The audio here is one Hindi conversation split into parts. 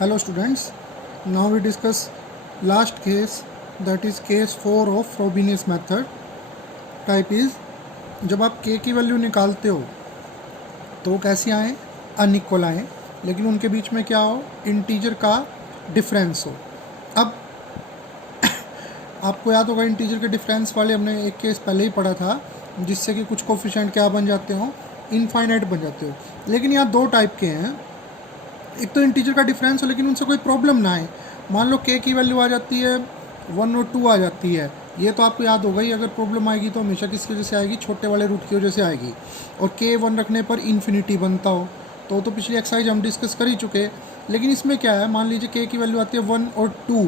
Hello students, now we discuss last case, that is case 4 of Frobenius method. Type is, जब आप k की वैल्यू निकालते हो तो वो कैसी आए, अनइक्वल आए, लेकिन उनके बीच में क्या हो, इंटीजर का डिफरेंस हो। अब आपको याद होगा इंटीजर के डिफरेंस वाले हमने एक केस पहले ही पढ़ा था, जिससे कि कुछ कोफिशिएंट क्या बन जाते हो, इनफाइनाइट बन जाते हो। लेकिन यहाँ दो टाइप के हैं, एक तो इंटीजर का डिफरेंस हो लेकिन उनसे कोई प्रॉब्लम ना आए। मान लो k की वैल्यू आ जाती है 1 और 2 आ जाती है, ये तो आपको याद होगा ही। अगर प्रॉब्लम आएगी तो हमेशा किसकी वजह से आएगी, छोटे वाले रूट की वजह से आएगी। और k 1 रखने पर इन्फिनिटी बनता हो तो पिछली एक्सरसाइज हम डिस्कस कर ही चुके। लेकिन इसमें क्या है, मान लीजिए k की वैल्यू आती है 1 और 2,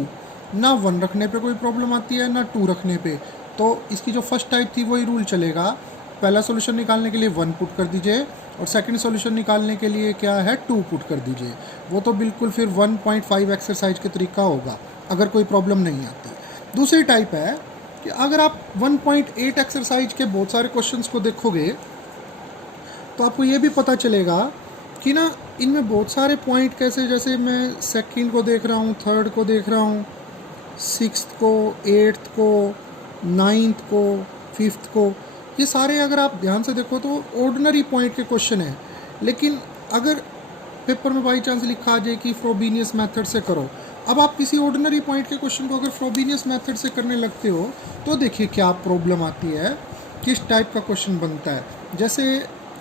ना 1 रखने पे कोई प्रॉब्लम आती है ना 2 रखने पे, तो इसकी जो फर्स्ट टाइप थी वही रूल चलेगा। पहला सॉल्यूशन निकालने के लिए 1 पुट कर दीजिए और सेकंड सॉल्यूशन निकालने के लिए क्या है, 2 पुट कर दीजिए। वो तो बिल्कुल फिर 1.5 एक्सरसाइज के तरीका होगा अगर कोई प्रॉब्लम नहीं आती। दूसरी टाइप है कि अगर आप 1.8 एक्सरसाइज के बहुत सारे क्वेश्चंस को देखोगे तो आपको ये भी पता चलेगा कि ना इनमें बहुत सारे पॉइंट कैसे, जैसे मैं सेकंड को देख रहा हूँ, थर्ड को देख रहा हूँ, 6th को, 8th को, 9th को, 5th को, ये सारे अगर आप ध्यान से देखो तो ऑर्डिनरी पॉइंट के क्वेश्चन हैं। लेकिन अगर पेपर में बाई चांस लिखा आ जाए कि फ्रोबेनियस मेथड से करो, अब आप किसी ऑर्डिनरी पॉइंट के क्वेश्चन को अगर फ्रोबेनियस मेथड से करने लगते हो तो देखिए क्या प्रॉब्लम आती है, किस टाइप का क्वेश्चन बनता है। जैसे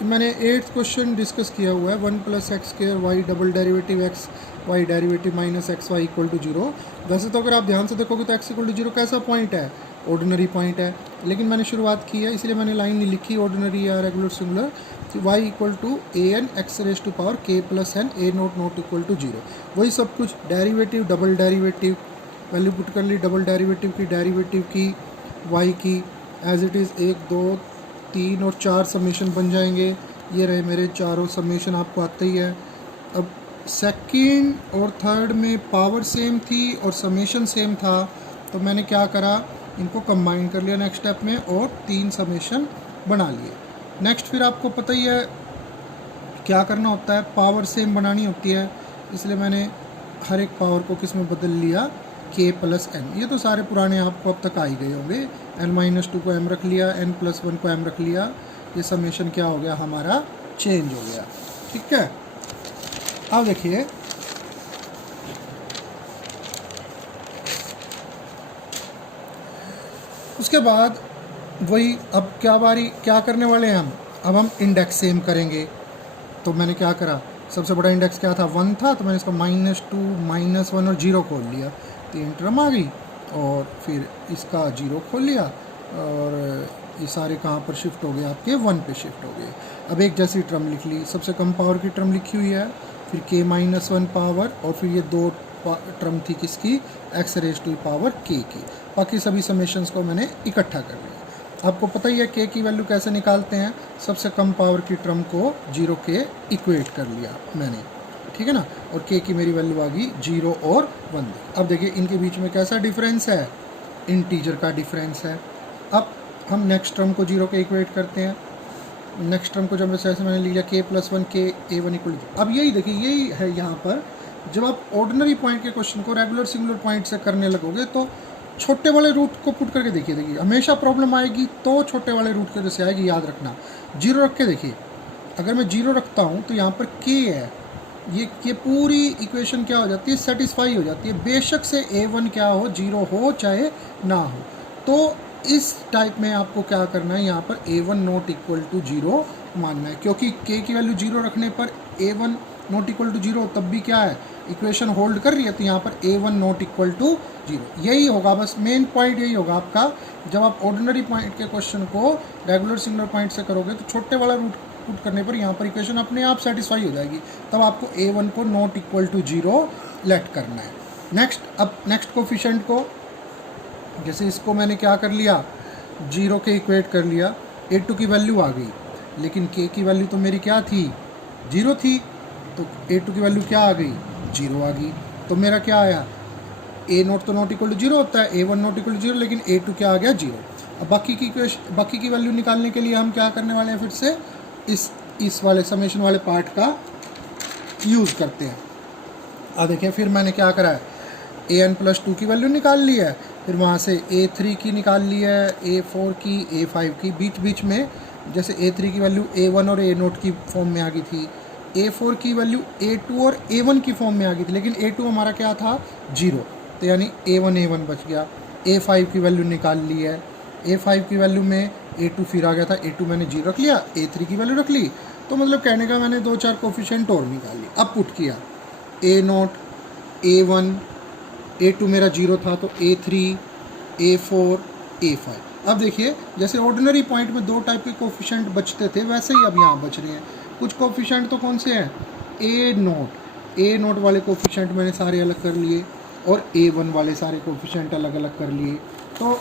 मैंने 8th क्वेश्चन डिस्कस किया हुआ है, 1 + x² y double derivative x y derivative minus x y equal to 0। वैसे तो अगर आप ध्यान से देखोगे तो x = 0 कैसा पॉइंट है, ऑर्डिनरी पॉइंट है। लेकिन मैंने शुरुआत की है इसलिए मैंने लाइन नहीं लिखी ऑर्डिनरी या रेगुलर सिंगुलर, कि y = an x⁻⁴ k + n a not equal to 0। वही सब कुछ derivative, double derivative, value put कर ली डबल डेरिवेटिव की y की, एज इट इज़ 1 2 3 और 4 समेशन बन जाएंगे। ये रहे मेरे चारों समेशन, आपको आता ही है। अब सेकंड और थर्ड में पावर सेम थी और समेशन सेम था, तो मैंने क्या करा, इनको कंबाइन कर लिया नेक्स्ट स्टेप में और 3 समेशन बना लिए। नेक्स्ट फिर आपको पता ही है क्या करना होता है, पावर सेम बनानी होती है, इसलिए मैंने हर एक पावर को किस में बदल लिया, k + n। ये तो सारे पुराने आपको अब तक आ ही गए होंगे। n-2 को m रख लिया, n+1 को m रख लिया, ये समेशन क्या हो गया हमारा, चेंज हो गया। ठीक है, अब देखिए उसके बाद वही, अब क्या करने वाले हैं हम, अब हम इंडेक्स सेम करेंगे। तो मैंने क्या करा, सबसे बड़ा इंडेक्स क्या था, 1 था, तो मैंने इसका -2 -1 और 0 खोल लिया, 3 टर्म आ गई। और फिर इसका 0 खोल लिया और ये सारे कहाँ पर शिफ्ट हो गए, आपके 1 पे शिफ्ट हो गए। अब एक जैसी टर्म लिख ली, सबसे कम पावर की टर्म लिखी हुई है, फिर k - 1 पावर, और फिर ये 2 टर्म थी किसकी, x⁻⁴ k की। बाकी सभी समेशंस को मैंने इकट्ठा कर लिया। आपको पता ही है k की वैल्यू कैसे निकालते हैं, सबसे कम पावर की टर्म को 0 के इक्वेट कर लिया मैंने, ठीक है ना। और k की मेरी वैल्यू आ गई 0 और 1। अब देखिए इनके बीच में कैसा डिफरेंस है, इंटीजर का डिफरेंस है। अब हम नेक्स्ट टर्म को 0 के इक्वेट करते हैं। नेक्स्ट टर्म को जब ऐसे मैंने लिया k + 1 k a1 = 0। अब यही देखिए, यही है यहाँ पर, जब आप ऑर्डिनरी पॉइंट के क्वेश्चन को रेगुलर सिंगुलर पॉइंट से करने लगोगे तो छोटे वाले रूट को पुट करके देखिए हमेशा प्रॉब्लम आएगी, तो छोटे वाले रूट की वजह से आएगी, याद रखना। 0 रख के देखिए, अगर मैं 0 रखता हूँ तो यहाँ पर k है, ये पूरी इक्वेशन क्या हो जाती है, सेटिस्फाई हो जाती है, बेशक से a1 क्या हो, 0 हो चाहे ना हो। तो इस टाइप में आपको क्या करना है, यहाँ पर a1 नॉट इक्वल टू 0 मानना है, क्योंकि k की वैल्यू 0 रखने पर a1 नॉट इक्वल टू 0 तब भी क्या है, इक्वेशन होल्ड कर रही है, तो यहाँ पर a1 नॉट इक्वल टू 0 यही होगा। बस मेन पॉइंट यही होगा आपका, जब आप ऑर्डिनरी पॉइंट के क्वेश्चन को रेगुलर सिंगुलर पॉइंट से करोगे तो छोटे वाला रूट पुट करने पर यहाँ पर इक्वेशन अपने आप सेटिस्फाई हो जाएगी, तब आपको a1 को नॉट इक्वल टू 0 लेट करना है। नेक्स्ट, अब नेक्स्ट कोफिशिएंट को, जैसे इसको मैंने क्या कर लिया, 0 के इक्वेट कर लिया, a2 की वैल्यू आ गई, लेकिन k की वैल्यू तो मेरी क्या थी, 0 थी, तो a2 की वैल्यू क्या आ गई, 0 आ गई। तो मेरा क्या आया, a0 तो नॉट इक्वल टू 0 होता है, a1 नॉट इक्वल टू 0, लेकिन a2 क्या आ गया, 0। अब बाकी की वैल्यू निकालने के लिए हम क्या करने वाले हैं, फिर से इस वाले समेशन वाले पार्ट का यूज़ करते हैं। अब देखिए फिर मैंने क्या करा है, an+2 की वैल्यू निकाल ली है, फिर वहाँ से a3 की निकाल ली है, a4 की, a5 की, बीच बीच में जैसे a3 की वैल्यू a1 और a0 की फॉर्म में आ गई थी, a4 की वैल्यू a2 और a1 की फॉर्म में आ गई थी, लेकिन a2 हमारा क्या था 0, तो यानी a1 बच गया। a5 की वैल्यू निकाल ली है, a5 की वैल्यू में a2 फिर आ गया था, a2 मैंने 0 रख लिया, a3 की वैल्यू रख ली, तो मतलब कहने का मैंने 2-4 कोफिशिएंट और निकाल ली। अब पुट किया a0, a1, a2 मेरा 0 था तो a3, a4, a5। अब देखिए जैसे ऑर्डिनरी पॉइंट में 2 टाइप के कोफिशिएंट बचते थे वैसे ही अब यहाँ बच रहे हैं। कुछ कोफिशिएंट तो कौन से हैं, a0 वाले कोफिशिएंट मैंने सारे अलग कर लिए और a1 वाले सारे कोफिशिएंट अलग अलग कर लिए। तो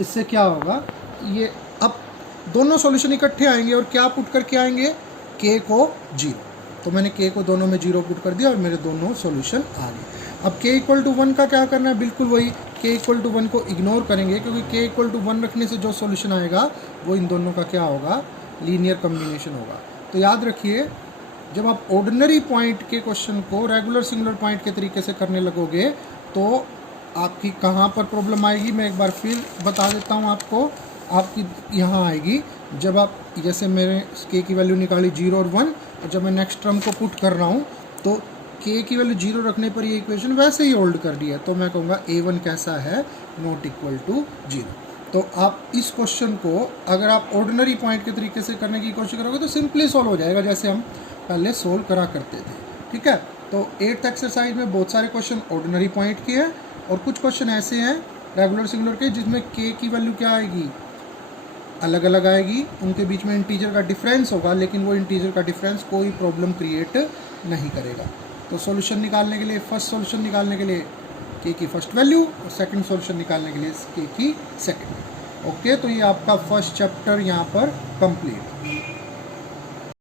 इससे क्या होगा, ये अब दोनों सॉल्यूशन इकट्ठे आएंगे और क्या पुट करके आएंगे, k को 0, तो मैंने k को दोनों में 0 पुट कर दिया और मेरे दोनों सॉल्यूशन आ गए। अब k = 1 का क्या करना है, बिल्कुल वही k = 1 को इग्नोर करेंगे, क्योंकि k = 1 रखने से जो सॉल्यूशन आएगा वो इन दोनों का क्या होगा, लीनियर कम्बिनेशन होगा। तो याद रखिए जब आप ऑर्डिनरी पॉइंट के क्वेश्चन को रेगुलर सिंगुलर पॉइंट के तरीके से करने लगोगे तो आपकी कहाँ पर प्रॉब्लम आएगी, मैं एक बार फिर बता देता हूँ आपको। आपकी यहाँ आएगी जब आप, जैसे मैंने k की वैल्यू निकाली 0 और 1, और जब मैं नेक्स्ट टर्म को पुट कर रहा हूँ तो k की वैल्यू 0 रखने पर ये इक्वेशन वैसे ही होल्ड कर दी है, तो मैं कहूँगा a1 कैसा है, ≠ 0। तो आप इस क्वेश्चन को अगर आप ऑर्डिनरी पॉइंट के तरीके से करने की कोशिश करोगे तो सिंपली सॉल्व हो जाएगा, जैसे हम पहले सोल्व करा करते थे। ठीक है, तो 8th एक्सरसाइज में बहुत सारे क्वेश्चन ऑर्डिनरी पॉइंट के हैं और कुछ क्वेश्चन ऐसे हैं रेगुलर सिंगुलर के जिसमें k की वैल्यू क्या आएगी, अलग अलग आएगी, उनके बीच में इंटीजर का डिफरेंस होगा, लेकिन वो इंटीजर का डिफरेंस कोई प्रॉब्लम क्रिएट नहीं करेगा। तो सॉल्यूशन निकालने के लिए, फर्स्ट सॉल्यूशन निकालने के लिए k की फर्स्ट वैल्यू और सेकंड सॉल्यूशन निकालने के लिए k की सेकंड। ओके, तो ये आपका फर्स्ट चैप्टर यहाँ पर कंप्लीट।